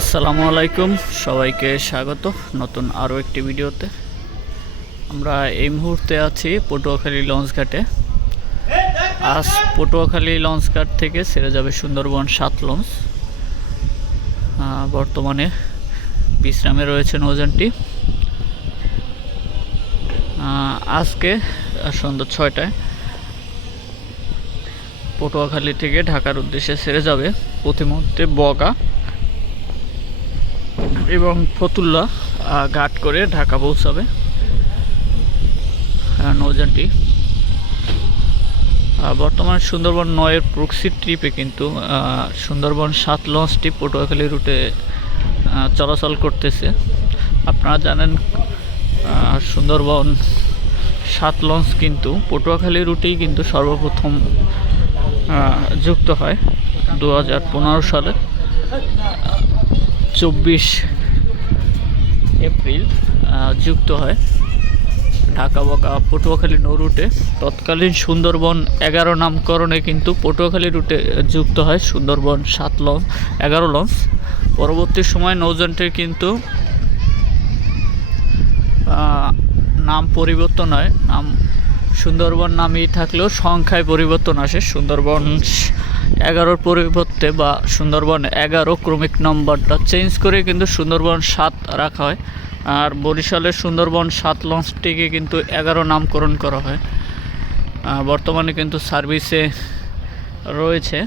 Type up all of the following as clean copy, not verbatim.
আসসালামু আলাইকুম, সবাইকে স্বাগত নতুন আরও একটি ভিডিওতে। আমরা এই মুহূর্তে আছি পটুয়াখালী লঞ্চঘাটে। আজ পটুয়াখালী লঞ্চঘাট থেকে ছেড়ে যাবে সুন্দরবন 7 লঞ্চ। বর্তমানে বিশ্রামে রয়েছে নৌযানটি। আজকে সন্ধ্যা 6টায় পটুয়াখালী থেকে ঢাকার উদ্দেশ্যে ছেড়ে যাবে প্রতিমধ্যে বগা এবং ফতুল্লা ঘাট করে ঢাকা পৌঁছাবে নৌযানটি। বর্তমানে সুন্দরবন 9-এর প্রক্সি ট্রিপে কিন্তু সুন্দরবন 7 লঞ্চটি পটুয়াখালী রুটে চলাচল করতেছে। আপনারা জানেন সুন্দরবন 7 লঞ্চ কিন্তু পটুয়াখালী রুটেই কিন্তু সর্বপ্রথম যুক্ত হয় 2015 সালে 24 এপ্রিল যুক্ত হয় ঢাকা বগা পটুয়াখালী নৌ রুটে। তৎকালীন সুন্দরবন 11 নামকরণে কিন্তু পটুয়াখালী রুটে যুক্ত হয় সুন্দরবন 7 লঞ্চ 11 লঞ্চ। পরবর্তী সময় নৌযানটির কিন্তু নাম পরিবর্তন হয়। নাম সুন্দরবন নামই থাকলেও সংখ্যায় পরিবর্তন আসে। সুন্দরবন 11-র পরিবর্তে বা সুন্দরবন 11 ক্রমিক নম্বরটা চেঞ্জ করে কিন্তু সুন্দরবন 7 রাখা হয়। আর বরিশালের সুন্দরবন 7 লঞ্চটিকে কিন্তু 11 নামকরণ করা হয়। বর্তমানে কিন্তু সার্ভিসে রয়েছে।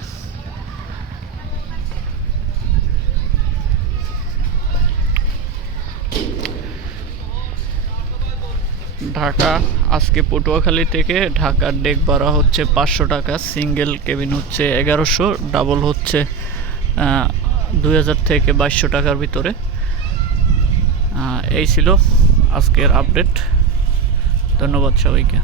ঢাকা আজকে পটুয়াখালী থেকে ঢাকার ডেক ভাড়া হচ্ছে 500 টাকা, সিঙ্গেল কেবিন হচ্ছে 1100, ডাবল হচ্ছে 2000 থেকে 2200 টাকার ভিতরে। এই ছিল আজকের আপডেট। ধন্যবাদ সবাইকে।